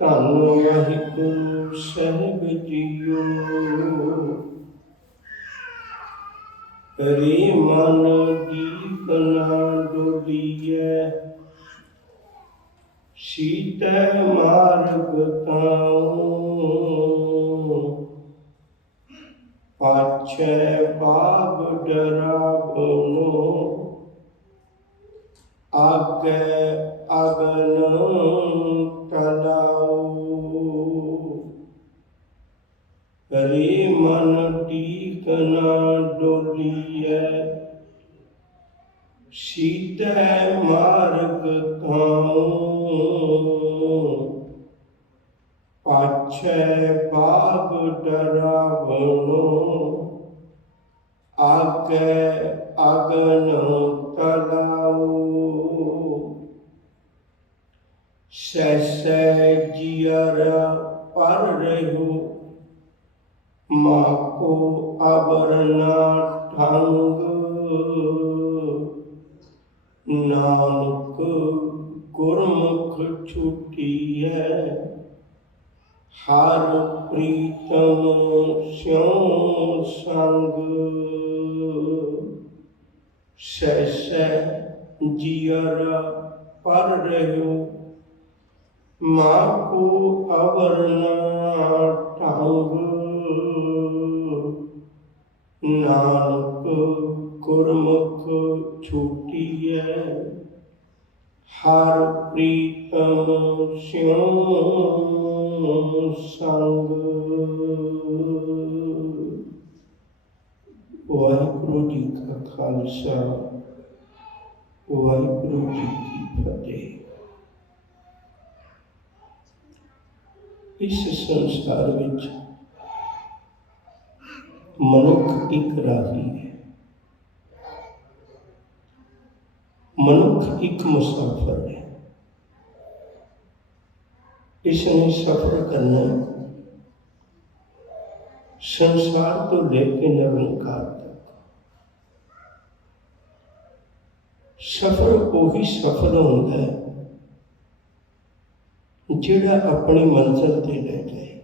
ਧੰਨ ਵਾਹਿਗੁਰੂ ਸਾਹਿਬ ਜੀਓ। ਰੇ ਮਨ ਦੀਪ ਨਾ ਡੋਲੀਐ, ਸੀਤੈ ਮਾਰਗ ਤਾਉ। ਪਾਛੈ ਪਾਪ ਡਰਾਵਨੋ, ਆਗੇ ਅਗਨ ਤਲਾਉ। ਰੇ ਮਨ ਟੀਕ ਨਾ ਡੋਲੀਐ, ਸੀਤੈ ਮਾਰਗ ਤਾਉ। ਪਾਛੈ ਪਾਪ ਡਰਾਵਨੋ, ਆਗੇ ਅਗਨ ਤਲਾਉ। ਸੈਸੈ ਜੀਅਰਾ ਪਰ ਰਹਿਓ, ਮਾਕੋ ਅਬਰਨਾ ਠੰਗ। ਨਾਨਕ ਗੁਰਮੁਖ ਛੁਟੀਐ, ਹਰ ਪ੍ਰੀਤਮ ਸਿਉ ਸੰਗ। ਸੈਸੈ ਜੀਅਰਾ ਪਰ ਰਹਿਓ, ਮਾਕੋ ਅਵਰਨਾ ਠੰਗ। ਨਾਨਕ ਗੁਰਮੁਖ ਛੁਟੀਐ, ਹਰ ਪ੍ਰੀਤਮ ਸਿਉ ਸੰਗ। ਵਾਹਿਗੁਰੂ ਜੀ ਕਾ ਖਾਲਸਾ, ਵਾਹਿਗੁਰੂ ਜੀ ਕੀ ਫਤਿਹ। ਇਸ ਸੰਸਾਰ ਵਿੱਚ ਮਨੁੱਖ ਇੱਕ ਰਾਹੀ ਹੈ, ਮਨੁੱਖ ਇੱਕ ਮੁਸਾਫਰ ਹੈ। ਇਸ ਨੇ ਸਫ਼ਰ ਕਰਨਾ ਸੰਸਾਰ ਤੋਂ ਲੈ ਕੇ ਨਿਰੰਕਾਰ ਤੱਕ। ਸਫ਼ਰ ਉਹੀ ਸਫਲ ਹੁੰਦਾ ਹੈ ਜਿਹੜਾ ਆਪਣੀ ਮੰਜ਼ਿਲ ਤੇ ਲੈ ਜਾਏ।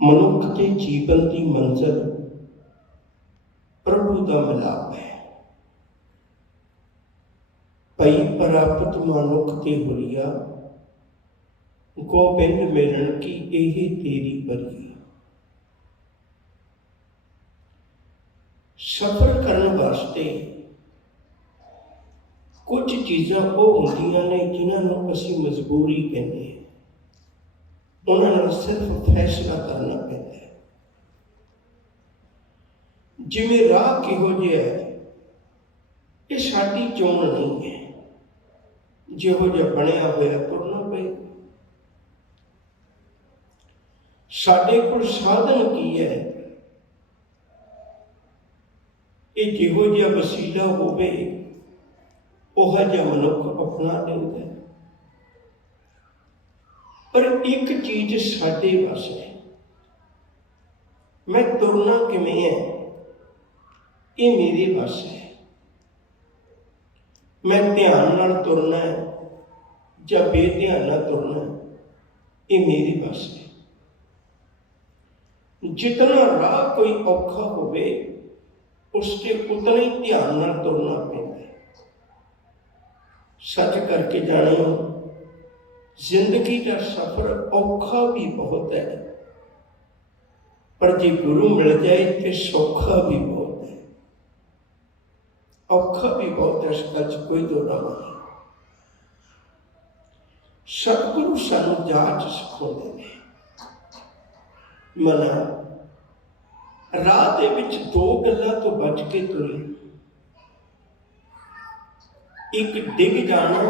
ਮਨੁੱਖ ਦੇ ਜੀਵਨ ਦੀ ਮੰਜ਼ਿਲ ਪ੍ਰਭੂ ਦਾ ਮਿਲਾਪ ਹੈ। ਭਈ ਪ੍ਰਾਪਤ ਮਨੁੱਖ ਤੇ ਹੁਰੀਆ, ਗੋਬਿੰਦ ਮਿਲਣ ਕੀ ਇਹ ਤੇਰੀ ਬਰੀਆ। ਸਫ਼ਰ ਕਰਨ ਵਾਸਤੇ ਕੁਝ ਚੀਜ਼ਾਂ ਉਹ ਹੁੰਦੀਆਂ ਨੇ ਜਿਨ੍ਹਾਂ ਨੂੰ ਅਸੀਂ ਮਜਬੂਰੀ ਕਹਿੰਦੇ ਹਾਂ। ਉਹਨਾਂ ਨਾਲ ਸਿਰਫ ਫੈਸਲਾ ਕਰਨਾ ਪੈਂਦਾ ਹੈ। ਜਿਵੇਂ ਰਾਹ ਕਿਹੋ ਜਿਹਾ ਹੈ, ਇਹ ਸਾਡੀ ਚੋਣ ਨਹੀਂ ਹੈ। ਜਿਹੋ ਜਿਹਾ ਬਣਿਆ ਹੋਇਆ ਤੁਰਨਾ ਪਏ। ਸਾਡੇ ਕੋਲ ਸਾਧਨ ਕੀ ਹੈ, ਇਹ ਜਿਹੋ ਜਿਹਾ ਵਸੀਲਾ ਹੋਵੇ ਉਹ ਜਿਹਾ ਮਨੁੱਖ ਅਪਣਾ ਲੈਂਦਾ ਹੈ। ਪਰ ਇੱਕ ਚੀਜ਼ ਸਾਡੇ ਵੱਸ ਹੈ। ਮੈਂ ਤੁਰਨਾ ਕਿਵੇਂ ਹੈ, ਇਹ ਮੇਰੇ ਵੱਸ ਹੈ। ਮੈਂ ਧਿਆਨ ਨਾਲ ਤੁਰਨਾ ਹੈ ਜਾਂ ਬੇਧਿਆਨ ਨਾਲ ਤੁਰਨਾ, ਇਹ ਮੇਰੇ ਵੱਸ ਹੈ। ਜਿਤਨਾ ਰਾਹ ਕੋਈ ਔਖਾ ਹੋਵੇ ਉਸ ਤੇ ਉਤਨਾ ਹੀ ਧਿਆਨ ਨਾਲ ਤੁਰਨਾ ਪੈਂਦਾ ਹੈ। ਸੱਚ ਕਰਕੇ ਜਾਣਿਓ, ਜ਼ਿੰਦਗੀ ਦਾ ਸਫ਼ਰ ਔਖਾ ਵੀ ਬਹੁਤ ਹੈ, ਪਰ ਜੇ ਗੁਰੂ ਮਿਲ ਜਾਏ ਤੇ ਸੌਖਾ ਵੀ ਬਹੁਤ ਹੈ। ਔਖਾ ਵੀ ਬਹੁਤ ਹੈ, ਇਸ ਗੱਲ 'ਚ ਕੋਈ ਦੋ ਰਾਹ ਨਹੀਂ। ਸਤਿਗੁਰੂ ਸਾਨੂੰ ਜਾਚ ਸਿਖਾਉਂਦੇ ਨੇ। ਮਨਾ ਰਾਹ ਦੇ ਵਿੱਚ ਦੋ ਗੱਲਾਂ ਤੋਂ ਬਚ ਕੇ ਤੁਰੇ। ਇੱਕ ਡਿੱਗ ਜਾਣਾ,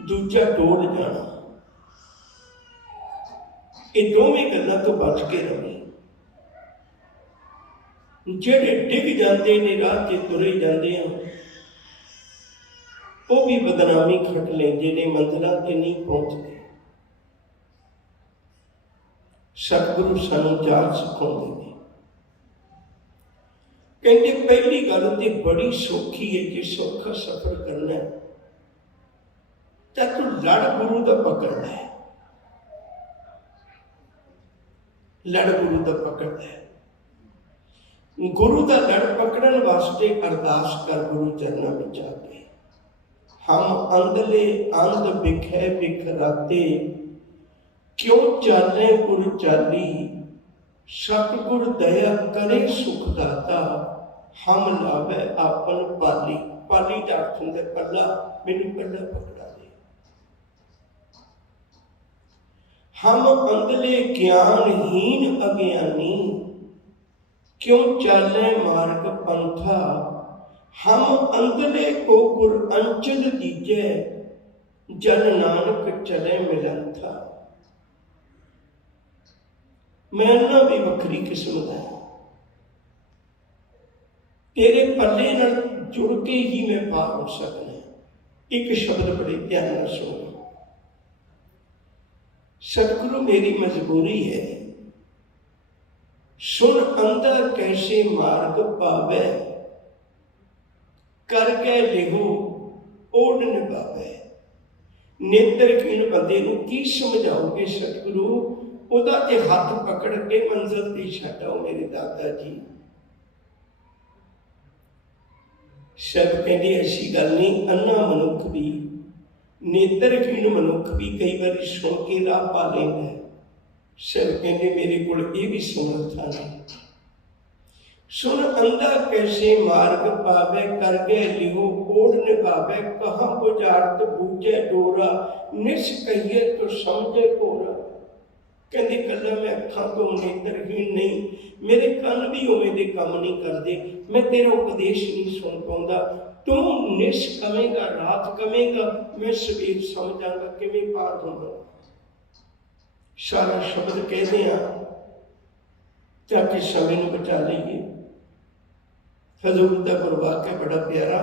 ਦੂਜਾ ਡੋਲ ਜਾਣਾ। ਇਹ ਦੋਵੇਂ ਗੱਲਾਂ ਤੋਂ ਬਚ ਕੇ ਰਹੇ। ਜਿਹੜੇ ਡਿੱਗ ਜਾਂਦੇ ਨੇ, ਰਾਹ 'ਤੇ ਤੁਰੇ ਜਾਂਦੇ ਆ, ਉਹ ਵੀ ਬਦਨਾਮੀ ਖੱਟ ਲੈਂਦੇ ਨੇ, ਮੰਜ਼ਿਲਾਂ 'ਤੇ ਨਹੀਂ ਪਹੁੰਚਦੇ। ਸਤਿਗੁਰੂ ਸਾਨੂੰ ਜਾਚ ਸਿਖਾਉਂਦੇ ਨੇ। ਕਹਿੰਦੇ ਪਹਿਲੀ ਗੱਲ ਤੇ ਬੜੀ ਸੌਖੀ ਹੈ। ਜੇ ਸੌਖਾ ਸਫ਼ਰ ਕਰਨਾ ਤਾਂ लड़ गुरु का पकड़ना है, लड़ गुरु का पकड़ना है। गुरु का लड़ पकड़न वास्ते अरदास कर गुरु चरणों में जाके, हम अंधले अंध बिखै बिखराते, क्यों चाले गुरु चाली, सतगुर दया करे सुखदाता, हम लावे आपन पाली। पाली का अर्थ होंगे पल्ला, मैनू पल्ला पकड़ा दे। हम अंधले ज्ञानहीन अज्ञानी, क्यों चाले मार्ग पंथा, हम अंधले को गुर अंचल दीजे, जन नानक चले मिलंथा। मैं ना भी वखरी किस्म का है, तेरे पल्ले नाल जुड़ के ही मैं पार हो सकना। एक शब्द बड़े ध्यान नाल सुनो, सतगुरु मेरी मजबूरी है, सुन अंधा कैसे मार्ग पावे, करके लिहो ओढ़ निभावे। नेत्रहीन बंदे नूं की समझाओगे सतगुरु, उहदा ते हथ पकड़ के मंजिल ते छड्डो मेरे दादा जी। सब कहते ऐसी गल नहीं, अन्ना मनुख भी, नेत्रहीन मनुख भी कई बार सुन के राह पा लेंदा है। सब कहते मेरे को भी समर्था नहीं। सुन अंधा कैसे मार्ग पावे, करके लिहो ओढ़ निभावे। कहाँ बुझारत बूझे डोरा, निस कहिए तो समझे कोरा। कहते कला मैं अखा तो नेत्रहीन नहीं, मेरे कन भी उवें दे काम नहीं करते, मैं तेरा उपदेश नहीं सुन पाऊंगा। तू निश कवेगा, रात कवेगा, मैं सवेर समझांगा किवें पार होना। सारा शब्द कहते हैं ताकि समय को बचा लीए। हजूर का वाक्य बड़ा प्यारा,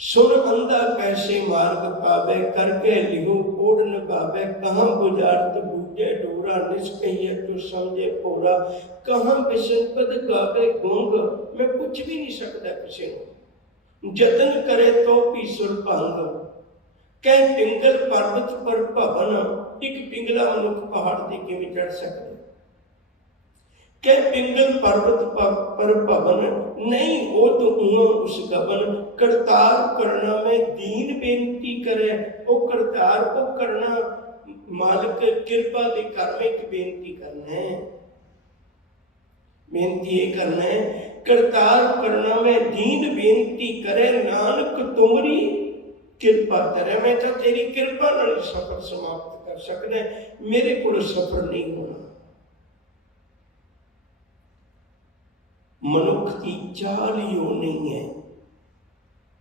सुन अंधा कैसे मार्ग पावे, करके लिहो ओढ़ निभावे। कहाँ बुझारत बूझे डोरा, निस कहिए तो समझे पोरा। कहाँ बिशन पद गावे गूंग, मैं पूछ भी नहीं सकता किसी को। जतन करे तो भी सुर भंग, कह पिंगल पर्वत पर भवन। एक पिंगला मनुख पहाड़ से किवें चढ़ सकता? कह पिंगल पर्वत पर भवन, नहीं हो तो उस गबन। करतार करना में दीन बेनती करे, वो करतार को करना मालिक कृपा दे कर में एक बेनती करना है। बेनती ये करना है, करतार करना में दीन बेनती करे, नानक तुमरी कृपा करे। मैं तो तेरी कृपा नाल सफर समाप्त कर सकदा, मेरे को सफर नहीं होना। मनुख की चाल ही वो नहीं है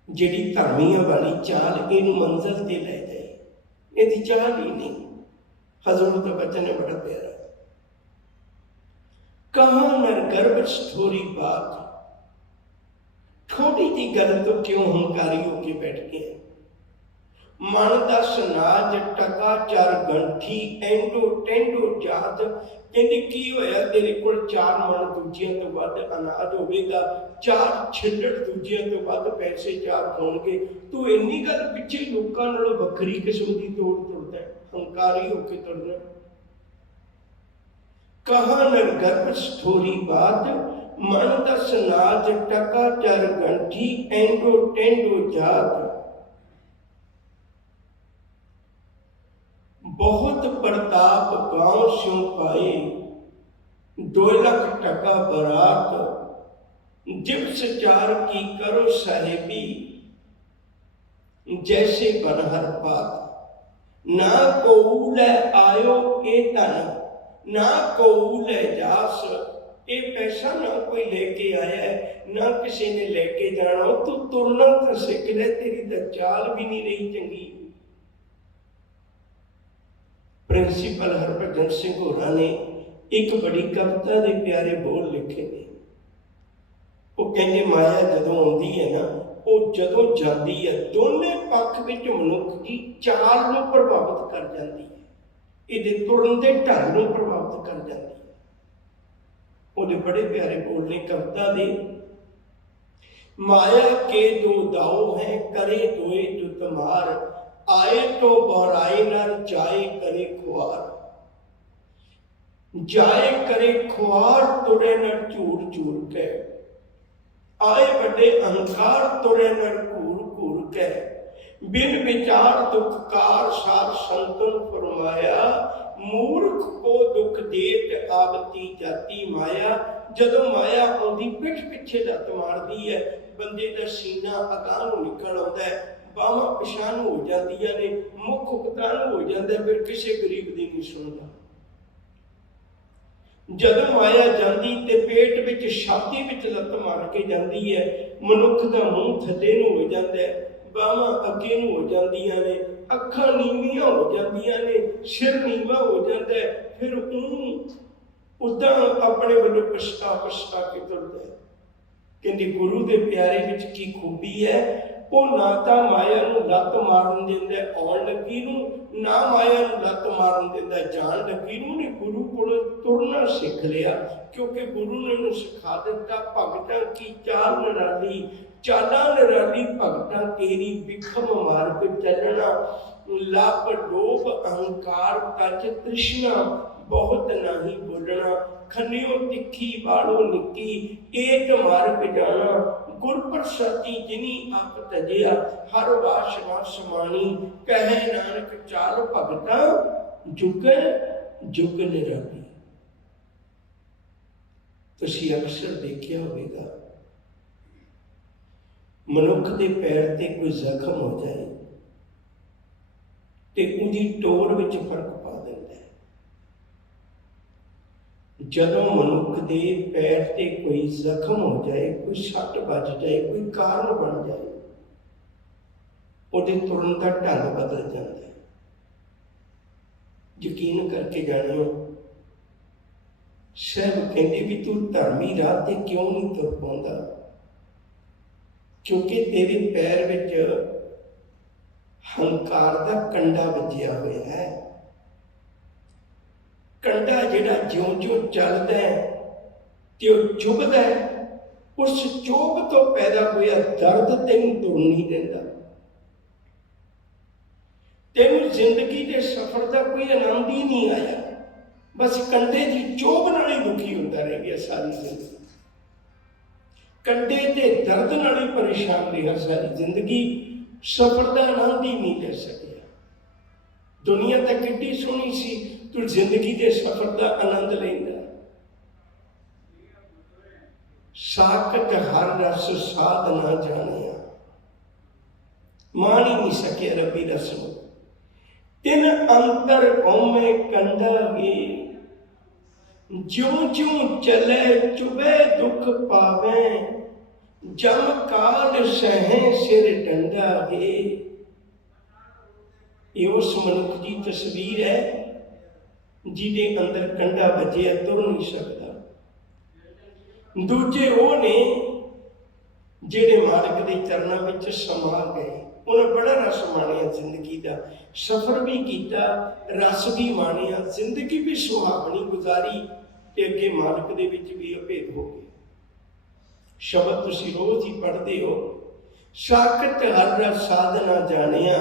जिहड़ी धर्मियों वाली चाल इनू मंजिल ते ले जाए, इहदी चाल ही नहीं। हजूर का वचन है बड़ा प्यारा, कहाँ नर गर्भ थोड़ी बात। थोड़ी जी गल तो क्यों हंकारी होके बैठ गए। मन दस नाज टका चार गंठी, एंडो टेंडो जात। कहते की होया तेरे को चार मन दूजियां तो वध अनाज होवेगा, चार छिल्लड़ दूजियां तो वध पैसे चार होणगे। तू इन्नी गल पिछे लोकां नालों वखरी किस्म दी तोड़ तुरदा है, हंकारी होके तुरना। कहाँ नर गर्भ थोड़ी बात, मन दस नाज टका चार गंठी, एंडो टेंडो जात। बहुत प्रताप गांव स्यों पाए, 2 लाख टका बरात। जिप्स चार की करो साहेबी, जैसे बनहर पात। ना कोऊ ले आयो ए धन, ना कोऊ ले जास। ये पैसा ना कोई लेके आया है, ना किसी ने लेके जाना। तू तुरना तो सीख ले, तेरी तो चाल भी नहीं रही चंगी। प्रिंसीपल हरभजन सिंह होरां ने एक बड़ी कविता के प्यारे बोल लिखे ने। वो कहते माया जदों आउंदी है ना, वो जदों जाती है दोनों पक्ष विच मनुख की चाल नूं प्रभावित कर जाती है, इहदे तुरन दे ढंग नूं प्रभावित कर जाती है। ਉਹਦੇ बड़े प्यारे बोल ने कविता दे। माया के दो दाव हैं, करे दोए जो तुम्हार। आए तो बहराए नर जाए करे खुआर, जाए करे खुआर तुरे नर झूर झूर के, आए बड़े अहंकार तुरे नर घूर घूर के, बिन विचार दुख कार सार संतन फरमाया, मूर्ख को दुख देत आवती जाती माया। जदों माया आउंदी पिठ पिछे लत मारदी है, बंदे दा सीना अगां नूं निकल आउंदा है, बाहां पिछां नूं हो जांदियां ने, मुख उतां नूं हो जांदा है, फिर किसी गरीब दी नहीं सुणदा। जदों माया जांदी ते पेट विच छाती विच लत मार के जांदी है, मनुख दा मूँह थल्ले नूं हो जांदा है, बाहां अगे नूं हो जांदियां ने, अखां नीवियां हो जांदियां ने, सिर नीवा हो जांदा है, फिर उदां अपने वल्लों पछता पछता के तुरदा है। कहंदे गुरु दे प्यारे विच की खूबी है, वो ना तां माया नूं लत मारन दिंदा आउण लगी नूं, ना माया नूं लत मारन दिंदा जाण लगी नूं। ने गुरु कोलों तुरना सिख लिया, क्योंकि गुरु ने उन्हें सिखा दिता भगतां की चाल निराली, चालां निराली भगतां तेरी विखम मार्ग चलना, लभ लोभ अहंकार तज तृष्णा, बहुत नहीं बोलना, खनियो तिखी बालो निकी, एक मार्ग जाना, गुर प्रसादी जिनी आप तजिया, हर वासना समानी, कहे नानक चाल भगता जुग जुग निराली। तुसीं अक्सर देखिया होवेगा, मनुख के पैर ते कोई जख्म हो जाए ते उहदी टोर विच फर्क पा दिंदा है। जदों मनुख के पैर ते कोई जख्म हो जाए, कोई सट बज जाए, कोई कारण बन जाए, उहदे तुरन का ढंग बदल जाता है। यकीन करके जानियो, साहब कहते भी तू धर्मी राह ते क्यों नहीं तुर पाउंदा, क्योंकि तेरे पैर विच हंकार का कंडा वजिया होया है। कंडा जिहड़ा ज्यों ज्यों चलदा है ते ओह चुभदा है, उस चोभ तो पैदा होया दर्द तैनूं तुर नहीं दिंदा। तैनूं जिंदगी के सफर का कोई आनंद ही नहीं आया, बस कंडे की चोभ नाल ही दुखी होता रह गया सारी जिंदगी, कंडे ते दर्द नाल ही परेशान रहा सारी जिंदगी, सफर का आनंद ही नहीं ले सकिया। दुनिया तो कितनी सोहनी सी, तू जिंदगी के सफर का आनंद लेंदा। साकट हर रस साध ना जानिया, मान ही नहीं सके रबी रस्म, तिन अंतर कौमे कंडा गे, ज्यों ज्यों चले चुभे दुख पावे, जम काल सहे सिर डंडा गे। ये उस मनुख की तस्वीर है जिहदे अंदर कंडा बजिया, तुर नहीं सकता। दूजे वो ने जिहड़े मालिक के चरणों में समा गए, उन्हें बड़ा रस माणिया, जिंदगी का सफर भी किया, रस भी माणिया, जिंदगी भी सुहावनी गुजारी, ते अगे मालिक दे विच भी अभेद हो गए। शब्द तुसीं रोज ही पढ़ते हो, साकट हर रस साधना जानिया,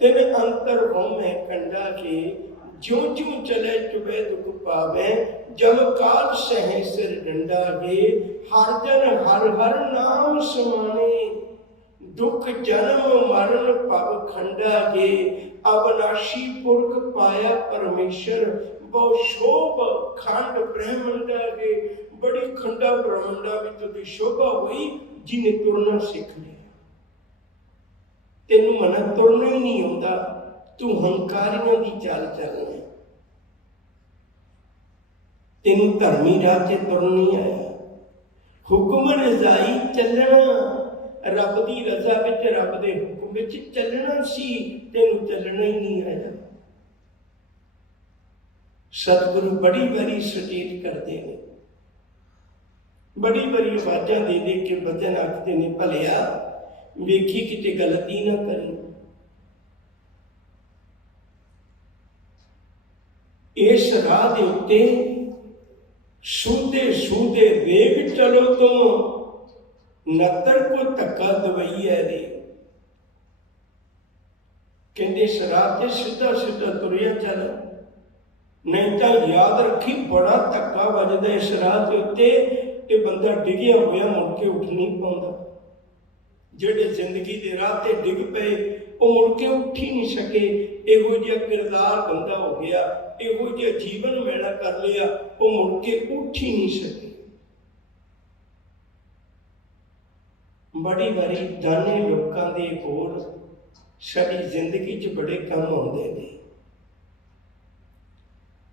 तिन अंतर होमे कंडा के, ज्यों ज्यों चले चुभे दुख पावे, जम काल सहे सिर डंडा गे। हर जन हर हर नाम समाने, दुख जन्म मरण भव खंडा गे। अविनाशी पुरख पाया परमेश्वर, बहु शोभ खंड ब्रह्मंडा गे। बड़ी खंडा ब्रह्मंडा में तुझी शोभा हुई, जिन्हें तुरना सीख लिया। तेनू मना तुरना ही नहीं आता, तू हंकारियों की चाल चलना है। तेनू धर्मी राह से तुर नहीं आया, हुक्म रजाई चलना, रब की रजा विच रब के हुक्म विच चलना सी, तेनू चलना ही नहीं आया। सतगुरु बड़ी बारी सुचेत करते हैं, बड़ी बारी आवाज़ां दे दे के वचन आखते ने, भलिया वेखी किते गलती ना करी। इस राह दे उत्ते सूदे सूदे वेग चलो तुम, नत्तर को धक्का दवाई है रे। कहते इस राह ते सीधा सीधा तुरिया चल, नहीं तो याद रखी बड़ा धक्का वजदा इस राह के उत्ते ते बंदा डिगिया होया मुड़ के उठ नहीं पाता। जेडे जिंदगी के राह ते डिग पे वो मुड़ के उठ ही नहीं सके। इहो जिहा किरदार बंदा हो गया, इहो जिहा जीवन मैला कर लिया, वो मुड़ के उठ ही नहीं सके। बड़ी बारी दाने लोगों के कोल साडी जिंदगी च बड़े कम आउंदे ने।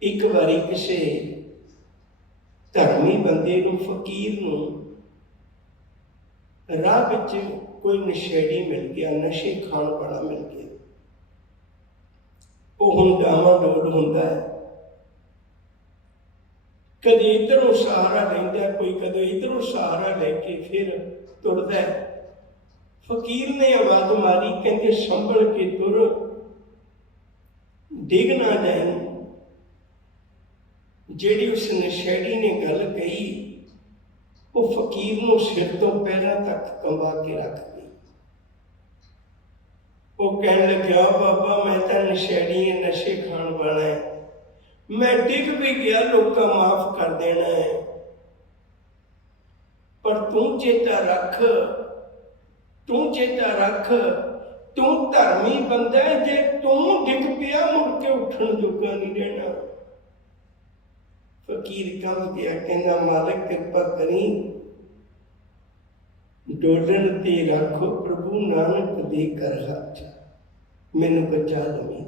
एक बारी किसी धर्मी बंदे नूं, फकीर नूं राह विच कोई नशेड़ी मिल गया, नशे खाण वाला मिल गया। वो हुण डावाडोल हुंदा है, कदे इधरों सहारा लैंदा, कोई कदे इधरों सहारा लैके फिर तुरदा है। फकीर ने आवाज मारी, कहते संभल के तुर, डिग ना जाए। जेड़ी उस नशेड़ी ने गल कही वो फकीर नूं सिर तो पैरों तक कंबा के रख गई। वो कहने लग्या, बाबा मैं तो नशेड़ी है, नशे खाण वाला है, मैं डिग भी गया, लोका माफ कर देना है, पर तू चेता रख, तू चेता रख, तू धर्मी बंदा है, जे तू डिग पिया मुड़ के उठन जोगा नहीं रहना। फकीर कम गया, कहना मालिक कृपा करी, डोलन ते रखो प्रभु नानक दे कर हाथ, मैनू बचा लवी।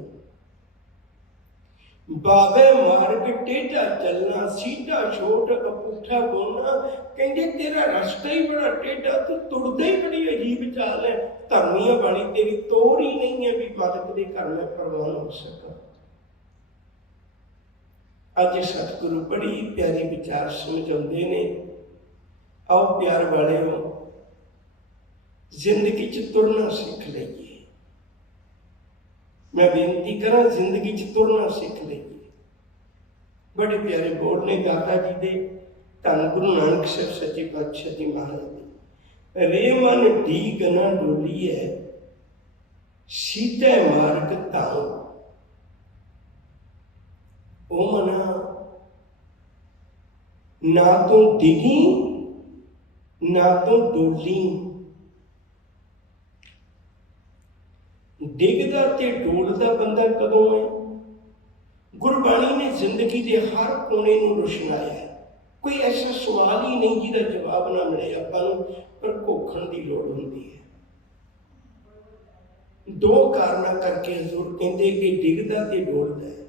बाबे मार्ग टेढ़ा चलना, सीधा छोट अपूठा बोलना, कहते तेरा रास्ता ही बड़ा टेढ़ा, तू तुरदा ही बड़ी अजीब चाल है, धर्मियों वाली तेरी तोड़ ही नहीं है भी मालिक के घर में प्रवान हो सका। अज सतगुरु बड़ी प्यारी विचार समझाते ने। आओ प्यार वाले हो, जिंदगी च तुरना सीख लीजिए। मैं बेनती करा, जिंदगी च तुरना सीख लीजिए। बड़े प्यारे बोल ने दाता जी दे, धन गुरु नानक साहब सच्चे पातशाह जी महाराज जी। रे मन ढीग ना डोली है, सीधे मार्ग ताऊ। ओ मना ना तो डिगी ना तो डोली। डिगदा ते डोलदा बंदा कदों है? गुरबाणी ने जिंदगी के हर कोने नूं रुशनाया है। कोई ऐसा सवाल ही नहीं जिहदा जवाब ना मिले आपां नूं, पर घोखण की लोड़ हुंदी है। दो कारणों करके हजूर कहते कि डिगदा ते डोलदा है।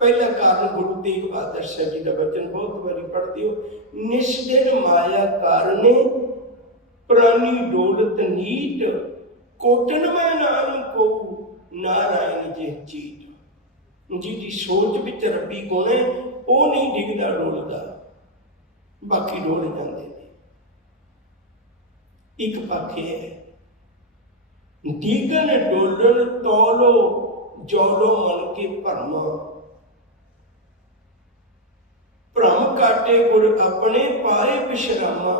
पहला कारण गुरु तेग बहादुर साहब जी का वचन बहुत बारी पढ़ते हो, निस्दिन माया कारणे प्राणी डोलत नीट, कोटन में नाम को नारायण जे चीत। जिहदी सोच विच रब्बी गुण है वो नहीं डिगदा डोलदा, बाकी डोल जाते हैं। एक पक्ष है डिगन डोलन तौलो जौलो मन के भरमा, भ्रम काटे गुर अपने पाए विश्रामा।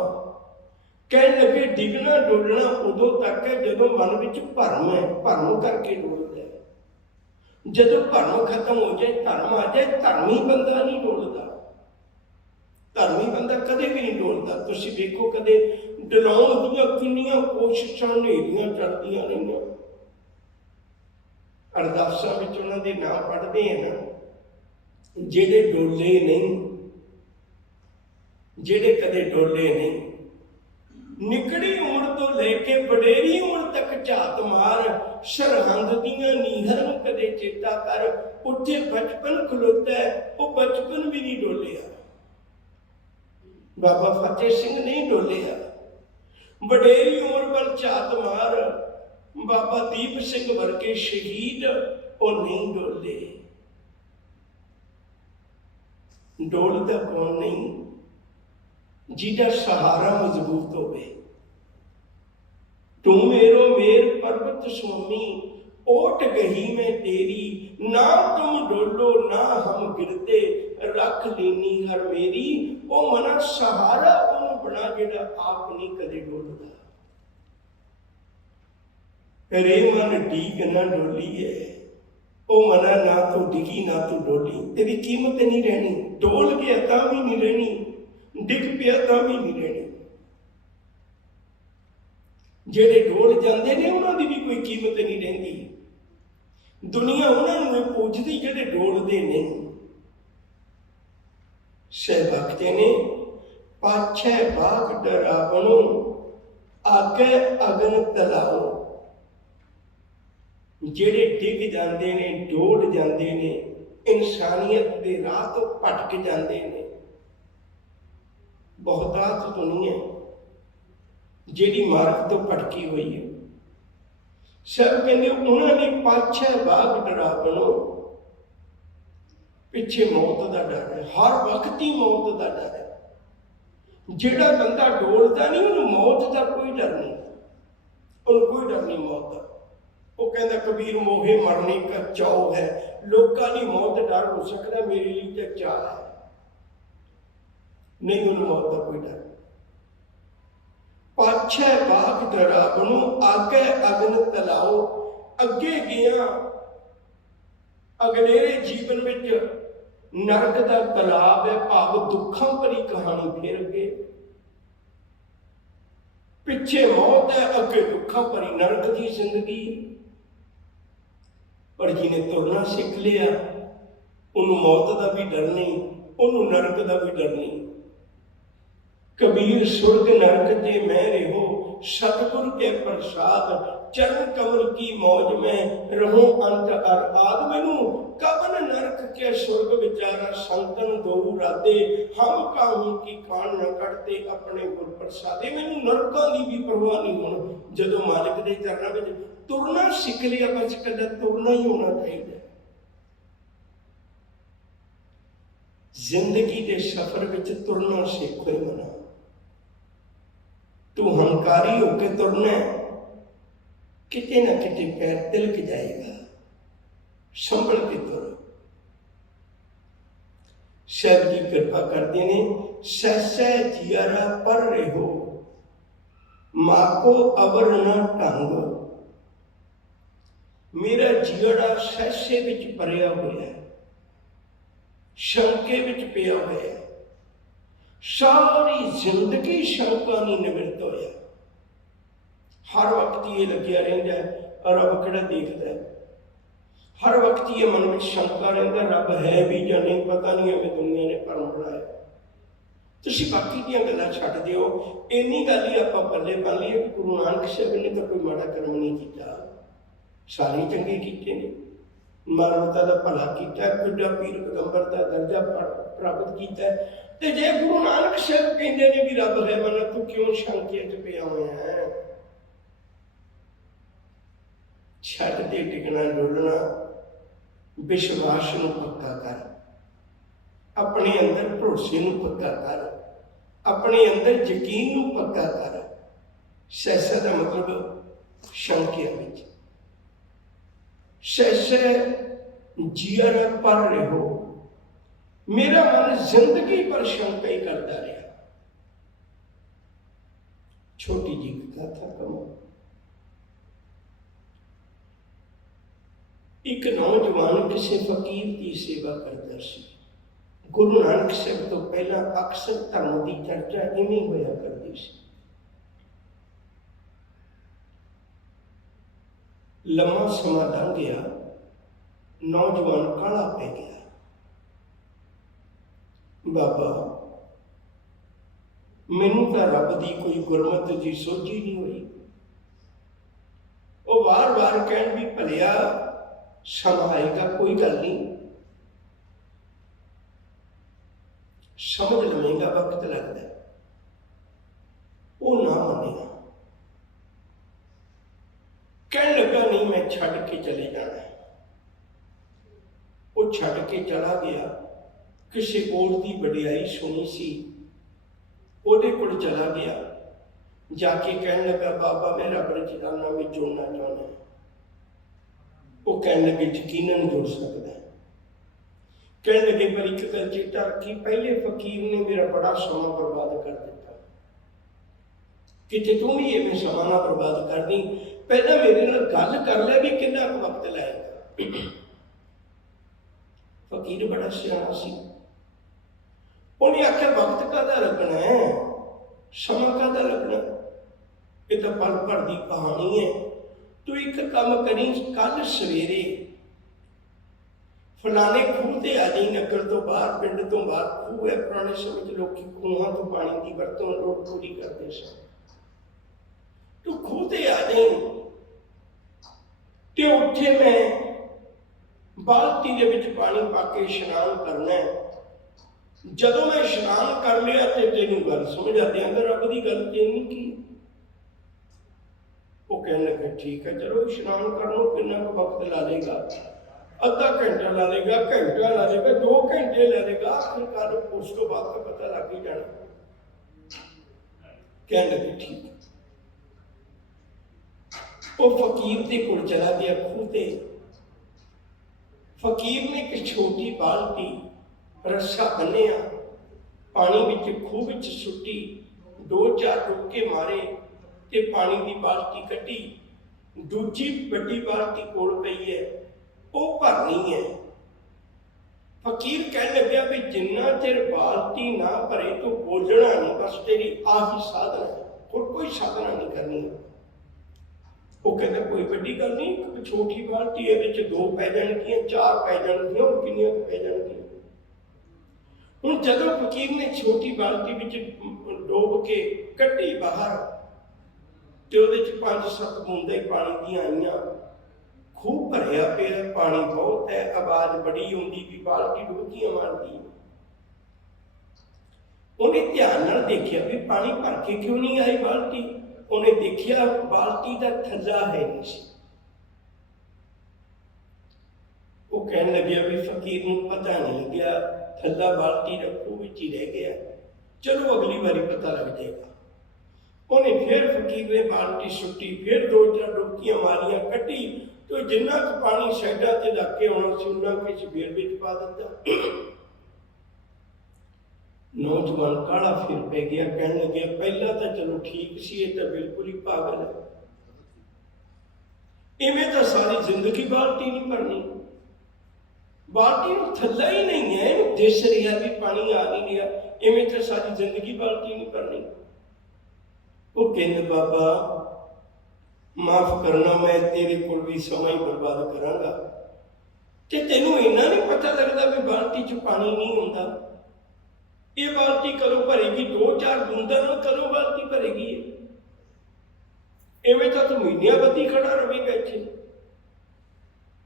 कह लगे डिगना डोलना उदों तक है जदों मन विच भरम है, भरम करके डोलदा है। जदों भरम खत्म हो जाए, धर्म आ जाए, धर्मी बंदा नहीं डोलदा। धर्मी बंदा कदे भी नहीं डोलदा। तुसीं देखो कदे डलाउण दीआं किन्नियां कोशिशां नेरियां चलदियां रहियां, अरदासां विच उन्हां दे नाम पढ़दे हैं ना, जेड़े डोले नहीं, जेड़े कदे डोले नहीं। निकड़ी उम्र तो लेके वडेरी उम्र तक झात मार, सरहंद दीआं नीहरां नूं कदे चेता कर। उत्थे बचपन खलोता है, वो बचपन भी नहीं डोलिया। बाबा फतेह सिंह नहीं डोलिया। वडेरी उम्र पर झात मार, बाबा दीप सिंह वर्गे शहीद वो नहीं डोले। डोलदा कौन नहीं? जिहदा सहारा मजबूत होवे। तू मेरो मेर पर्वत स्वामी, ओट गही मैं तेरी, ना तुम डोलो ना हम गिरते, रख लेनी हर मेरी। वो मना सहारा उन्होंने बना जिहड़ा आप नहीं कदे डोलदा। रे मन ਡੀਕ ਨਾ ਡੋਲੀਏ, ਉਹ ਮਨਾ ਨਾ ਤੂੰ ਡਿੱਗੀ ਨਾ ਤੂੰ ਡੋਲੀ, ਤੇਰੀ ਕੀਮਤ ਨਹੀਂ ਰਹਿਣੀ। ਡੋਲ ਗਿਆ ਤਾਂ ਵੀ ਨਹੀਂ ਰਹਿਣੀ, ਡਿੱਗ ਪਿਆ ਤਾਂ ਵੀ ਨਹੀਂ ਰਹਿਣੀ। ਜਿਹੜੇ ਡੋਲ ਜਾਂਦੇ ਨੇ ਉਹਨਾਂ ਦੀ ਵੀ ਕੋਈ ਕੀਮਤ ਨਹੀਂ ਰਹਿੰਦੀ। ਦੁਨੀਆ ਉਹਨਾਂ ਨੂੰ ਪੁੱਛਦੀ ਜਿਹੜੇ ਡੋਲਦੇ ਨੇ। ਸਹਿ ਬਖਤੇ ਨੇ ਪਾਛੈ ਬਾਗ ਡਰਾਵਣੋ, ਆਗੇ ਅਗਨ ਤਲਾਓ। ਜਿਹੜੇ ਡਿੱਗ ਜਾਂਦੇ ਨੇ, ਡੋਲ ਜਾਂਦੇ ਨੇ, ਇਨਸਾਨੀਅਤ ਦੇ ਰਾਹ ਤੋਂ ਭਟਕ ਜਾਂਦੇ ਨੇ। ਬਹੁਤਾਤ ਦੁਨੀਆ ਜਿਹੜੀ ਮਾਰਗ ਤੋਂ ਭਟਕੀ ਹੋਈ ਹੈ। ਸਭ ਕਹਿੰਦੇ ਉਹਨਾਂ ਨੇ ਪਾਛੈ ਬਾਗ ਡਰਾਵਣੋ, ਪਿੱਛੇ ਮੌਤ ਦਾ ਡਰ ਹੈ, ਹਰ ਵਕਤ ਹੀ ਮੌਤ ਦਾ ਡਰ ਹੈ। ਜਿਹੜਾ ਬੰਦਾ ਡੋਲਦਾ ਨਹੀਂ ਉਹਨੂੰ ਮੌਤ ਦਾ ਕੋਈ ਡਰ ਨਹੀਂ, ਉਹਨੂੰ ਕੋਈ ਡਰ ਨਹੀਂ ਮੌਤ ਦਾ। ਉਹ ਕਹਿੰਦਾ ਕਬੀਰ ਮੋਹੇ ਮਰਨੇ ਕਾ ਚਾਉ ਹੈ, ਲੋਕਾਂ ਦੀ ਮੌਤ ਡਰ ਹੋ ਸਕਦਾ, ਮੇਰੇ ਲਈ ਤਾਂ ਚਾਅ ਹੈ। ਨਹੀਂ, ਉਹਨੂੰ ਮੌਤ ਦਾ ਕੋਈ ਡਰ। ਪਾਛੈ ਬਾਗ ਡਰਾਵਣੋ, ਆਗੇ ਅਗਨ ਤਲਾਓ। ਅੱਗੇ ਗਿਆ ਅਗਲੇਰੇ ਜੀਵਨ ਵਿੱਚ ਨਰਕ ਦਾ ਤਲਾਬ ਹੈ, ਭਾਵ ਦੁੱਖਾਂ ਭਰੀ ਕਹਾਣੀ। ਫਿਰ ਅੱਗੇ ਪਿੱਛੇ ਮੌਤ ਹੈ, ਅੱਗੇ ਦੁੱਖਾਂ ਭਰੀ ਨਰਕ ਦੀ ਜ਼ਿੰਦਗੀ। ਪਰ ਜਿਹਨੇ ਤੁਰਨਾ ਸਿੱਖ ਲਿਆ ਉਹਨੂੰ ਮੌਤ ਦਾ ਵੀ ਡਰ ਨਹੀਂ, ਉਹਨੂੰ ਨਰਕ ਦਾ ਵੀ ਡਰ ਨਹੀਂ। कबीर सुर्ग नरक जे मैं रहो, सतगुरु के प्रसाद चरण कमल की मौज में रहो अंत अर आद। मैनू कबन नरक के सुर्ग विचारा संतन दो राधे, हम काहू की कान न कटते अपने गुर प्रसादे। मैनू नरकों की भी परवाह नहीं होनी, जदों मालिक के चरणों में तुरना सीख लिया, बस कदा तुरना ही होना चाहिए। जिंदगी के सफर में तुरना सीखो मना। तू हंकारी होकर तुरना, किते ना किते पैर तिलक जाएगा, संभल के तुर। शायद जी कृपा करते ने, सहसा जियारा पर रहो, माको अबर न ढंग। मेरा जियड़ा सहसे विच भरिया होया है, शंके विच पिया होया है। सारी जिंदगी शंका नहीं निवृत्त होया। हर वक्त ये लग्या रहिंदा है रब किहड़ा देखदा है। हर वक्त ये मन में शंका रहिंदा रब है भी जां नहीं, पता नहीं है दुनिया ने भरम बनाया। तुसीं बाकी दीयां गल्लां छड्ड दिओ, इन्नी गल ही आपां पल्ले बन लईए कि गुरु नानक साहिब ने तो कोई माड़ा कर्म नहीं कीता, सारे चंगे कीते ने। मानवता का भला किया, किड्डा पीर पैगंबर का दर्जा प्राप्त किया। तो जे गुरु नानक साहिब कहते हैं भी रब है, मना तू क्यों शंके च पिया होया है? छत ते टिकना डुलना, विश्वास नूं पक्का कर, अपने अंदर भरोसे नूं पक्का कर, अपने अंदर यकीन नूं पक्का कर। सहसा का मतलब शंकिया विच, सहसा जियरा पर रहो। मेरा मन जिंदगी पर शंका ही करता रहा। छोटी जी कथा कहो। एक नौजवान किसी फकीर की सेवा करता सी। गुरु नानक साहिब तो पहला अक्सर धर्म की चर्चा इवें होया करती सी। लम्मा समा लंघ गया, नौजवान काला पै गया। बाबा मैनू तो रब की कोई गुरमत की सोझी नहीं हुई। वो बार बार कहन भी भलिया समा आएगा, कोई गल नहीं, समझ लवेगा, वक्त लगता है। वो ना मनेगा, कह लगा नहीं मैं छड़ के चले जाना है। वो छड़ के चला गया। किसी कोल की वडियाई सुनी सी, ओदे कोल चला गया। जाके कहने लगा बाबा मैं रब रज़ाना में जुड़ना चाहना है। वो कहने लगे यकीनन जुड़ सकता है। कहने लगे पर एक गल चेता रखी, पहले फकीर ने मेरा बड़ा समा बर्बाद कर दिता। किते तू भी इवें समा ना बर्बाद करनी, पहला मेरे नाल गल कर ले भी कितना कुछ वक्त लाएगा। फकीर बड़ा सियाना सी, उन्हें आख्या वक्त काहदा लगना है, समा काहदा लगना, ये तो पल भर की कहानी है। तू एक काम करी, कल सवेरे फलाने खूह ते आ जाई, नगर तो बाहर, पिंड तो बाहर खूह है। पुराने समय में लोग खूहां तो पानी की वरतों लोग पूरी करते सन। तू खूह ते आ जाई ते उत्थे मैं बाल्टी दे विच पानी पा के इशनान करना है। जदों मैं इशनान कर लिया तो तेनों गल समझ आती, अगर रब की गल तेनी की। वो कहने लगे ठीक है, चलो इशनान कर लो, कितना वक्त ला लेगा, अद्धा घंटा ला लेगा, घंटा ला लेगा, 2 घंटे ला लेगा, आखिरकार उस तो बाद तो पता लग ही जाना। कहने लगे ठीक। वो फकीर के कोल चला गया खूह ते। फकीर ने एक छोटी बाल्टी रस्सा बन्निया, पानी विच खूह विच सुट्टी, 2-4 डुबके मारे ते पानी की बाल्टी कड्डी। दूजी बड़ी बाल्टी कोल पई है, वो भरनी है। फकीर कह लग्या भी जिन्ना चिर बाल्टी ना भरे तो बोलना नहीं, बस तेरी आही साधना है, और कोई साधना नहीं करनी। वो कहता कोई बड़ी गल नहीं, एक छोटी बाल्टी है, 2 पै जाएगियां, 4 पै जाएगियां, और कितनियां पै जाएगियां। हुण जदों फकीर ने छोटी बाल्टी विच डोब के कड्डी बाहर, तो उहदे च 5-7 बूंदां पानी दी आईयां। खूह भरिया पे, पानी बहुत है, आवाज बड़ी आउंदी भी बाल्टी डुबकियां मारदी। उन्हें ध्यान नाल देखिया भी पानी भर के क्यों नहीं आई बाल्टी। उन्हें देखिया बाल्टी का थल्ला है नहीं सी। वो कहने लगे भी फकीर नूं पता नहीं लग्या, थल्ला बाल्टी दा खूह विच ही रह गया, चलो अगली बारी पता लग जाएगा। उन्हें फिर फकीर ने बाल्टी सुट्टी, फिर 2-4 डुबकियां मारियां, कड्डी, तो जिन्ना क पानी साइडा ते लग के आउणा सी उन्ना कुछ बेर विच पा दिता। नौजवान काला फिर पै गया, कहने लगे पहला तो चलो ठीक सी, ये तो बिल्कुल ही पागल है, इवें तो सारी जिंदगी बाल्टी नहीं भरनी, बाल्टी में थल्ला ही नहीं है, दिस रहा भी पानी आ नहीं रहा, इवें तो सारी जिंदगी बाल्टी नहीं भरनी। वो कहने बाबा माफ करना, मैं तेरे को भी समय बर्बाद करांगा, ते तेनू इन्ना नहीं पता लगता भी बाल्टी च पानी नहीं होता। ये बाल्टी कदों भरेगी, 2-4 बूंदा में कदों बाल्टी भरेगी, इवें तो तू महीनियां बदी खड़ा रवेगा इत्थे।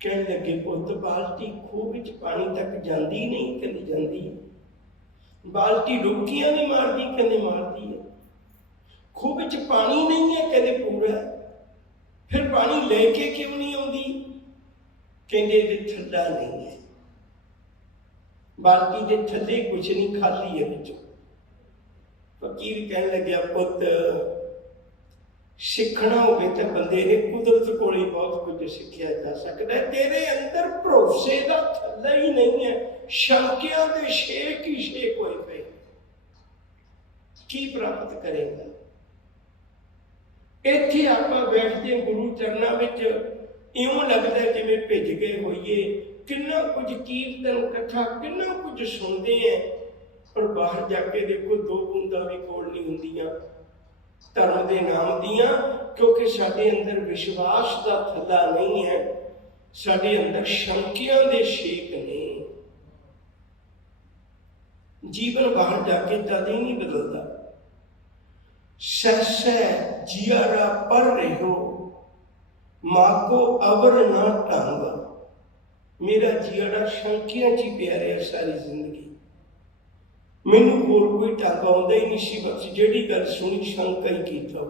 कहने लगे पुत बाल्टी खूह विच पानी तक जाती नहीं, कहते जाती है। बाल्टी डुबकियां नहीं मारती, कहते मारती है। खूह विच पानी नहीं है, कहते पूरा है। फिर पानी लेके क्यों नहीं आती, कहते ये थल्ला नहीं है, बाल्टी के थल्ले कुछ नहीं, खाली है विचों। फकीर कहने लगे पुत सीखना होवे तो बंदे ने कुदरत को बहुत कुछ सीखा जा सकता है। तेरे अंदर भरोसे का थल्ला ही नहीं है, शंकिया के शेक ही शेक होए पे, की प्राप्त करेगा। इत्थे आपां बैठते गुरु चरणों में इवें लगता जिवें भिज गए होइए, कितना कुछ कीर्तन कथा कितना कुछ सुनते हैं, पर बाहर जाके देखो 2 बूंदा भी कोल नहीं हुंदियां धर्म के नाम दियां, क्योंकि साडे अंदर विश्वास का थल्ला नहीं है, साडे अंदर शंकियां दे शेक ने। जीवन बाहर जाके तद ही नहीं बदलता। सहसै जियारा पर रहो, माँ को अवर ना ढंग, मेरा जियाड़ा शंकियां च ही पिया रहा सारी जिंदगी, मैनू होर कोई ढंग आउंदा ही नहीं सी, बस जिहड़ी गल सुनी शंका ही कीता।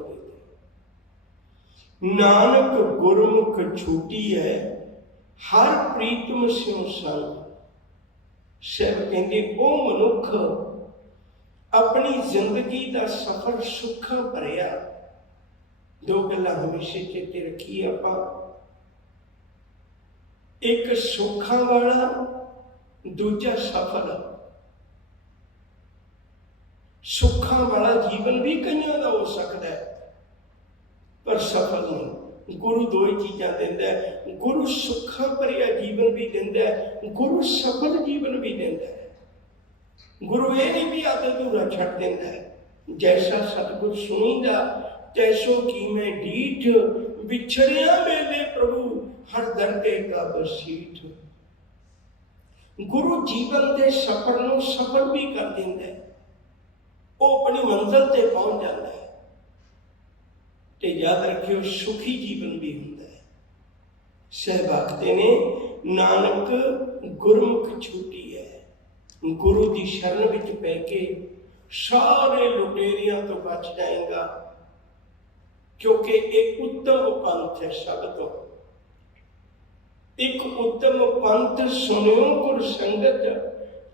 नानक गुरमुख छूटी है, हर प्रीतम स्यों संग। साहब कहते वो मनुख अपनी जिंदगी का सफर सुखा भरिया। 2 गल्लां हमेशा चेते रखी आपां, एक सुखा वाला, दूजा सफल। सुखा वाला जीवन भी कईयां दा हो सकता है, पर सफल नहीं। गुरु दो ही चीज़ां दिंदा है, गुरु सुखा भरिया जीवन भी दिंदा है, गुरु सफल जीवन भी दिंदा है। गुरु ये नहीं भी आदत अधूरा छड़ दिंदा है। जैसा सतगुर सुनीदा तैसो की मैं ढीठ, बिछड़िया मेले प्रभु हर दरके का बसीठ। गुरु जीवन के सफर नूं सफल भी कर दिंदा है, वो अपनी मंजिल ते पहुंच जाता है। तो याद रखियो सुखी जीवन भी होता है। सहबागते ने नानक गुरमुख छूटी है। गुरु की शरण विच पै के सारे लुटेरियां तो बच जाएगा, क्योंकि एक उत्तम पंथ है। सब तो एक उत्तम पंथ सुनियो गुर संगत,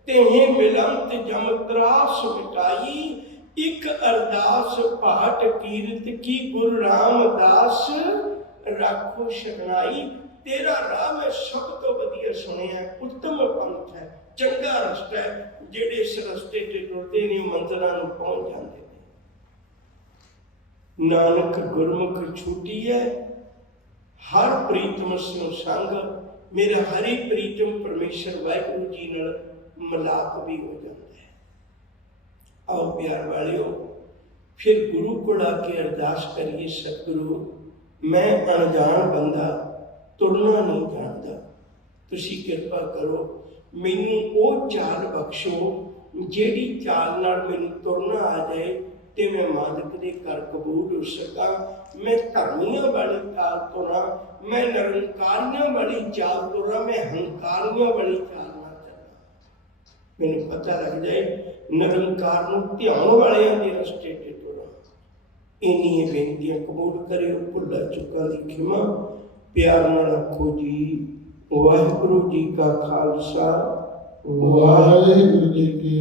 तेहे मिलंत जम त्रास मिटाई। एक अरदास पाठ कीरत की गुरु रामदास राखो शरणाई। तेरा राह मैं सब तो वधिया सुनिया, उत्तम पंथ है, चंगा रस्ता है। जेड़े इस रस्ते ते टुरदे ने मंजिलां नूं पहुंच जांदे ने। नानक गुरमुख छूटी है, हर प्रीतम स्यों संग। मेरा हरि प्रीतम परमेश्वर वाहिगुरू जी नाल मिलाप भी हो जाता है। आओ प्यार वालियो, फिर गुरु को आके अरदास करिए, सतगुरु मैं अनजान बंदा, तुरना नहीं जानता, तुसी कृपा करो मैनू वो चाल बख्शो जेड़ी चाल नाल मैनू तुरना आ जाए ते मैं मालिक दे घर कबूल हो सका। मैं धर्मियों वाली चाल तुरा, मैं निरंकारियों वाली चाल तुरा, मैं हंकारियों वाली चाल ना चला। मैनू पता लग जाए निरंकार नूं ध्यान वालियां दे रस्ते ते तुरा। इन्नी बेनतियां कबूल करियो, भुल्ला चुका दी खिमा। प्यार नाल आखो जी वाहिगुरू जी का खालसा, वाहिगुरू जी की